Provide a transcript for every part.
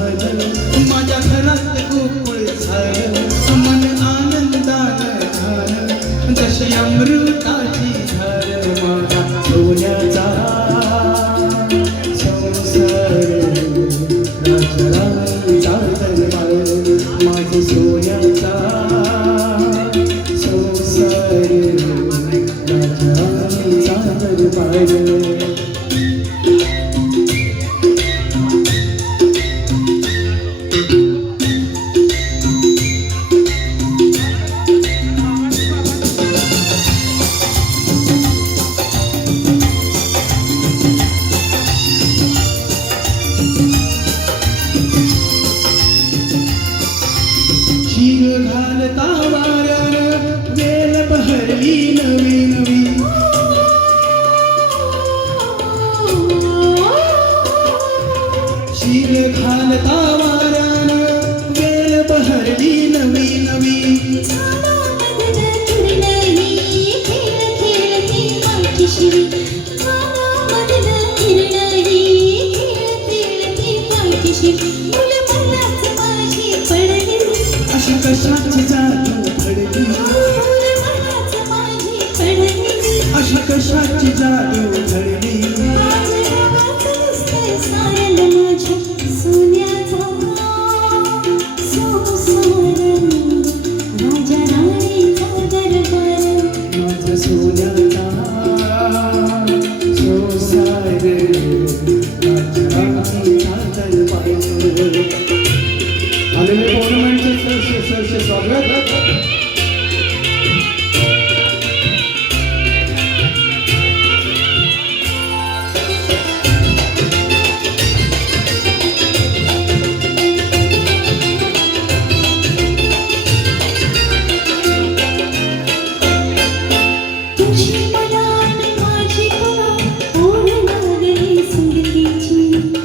झालं, माझ्या घरात गोकुळ झालं, मन आनंदानं झालं, जशी अमृताची धार माझा सोन्याचा संसार, राजराणीचा दरबार माझा सोन्याचा संसार, राजराणीचा दरबार. शिर घालता वाऱ्यानं वेल बहरली नवी नवी, शिर घालता वाऱ्यानं वेल बहरली नवी नवी. अशी कशाची जादू घडली, अशी कशाची जादू घडली, माझा सोन्याचा संसार, राजराणीचा दरबार. आलेले गव्हर्नमेंटचे सरसे स्वागत.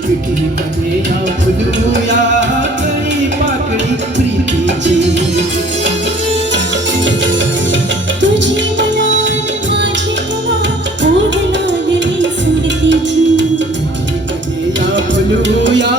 पिठीमध्ये या फुलूया कळी पाकळी प्रीतीची, तुझी मला माझी तुला ओढ लागली संगतीची. पिठीमध्ये या फुलूया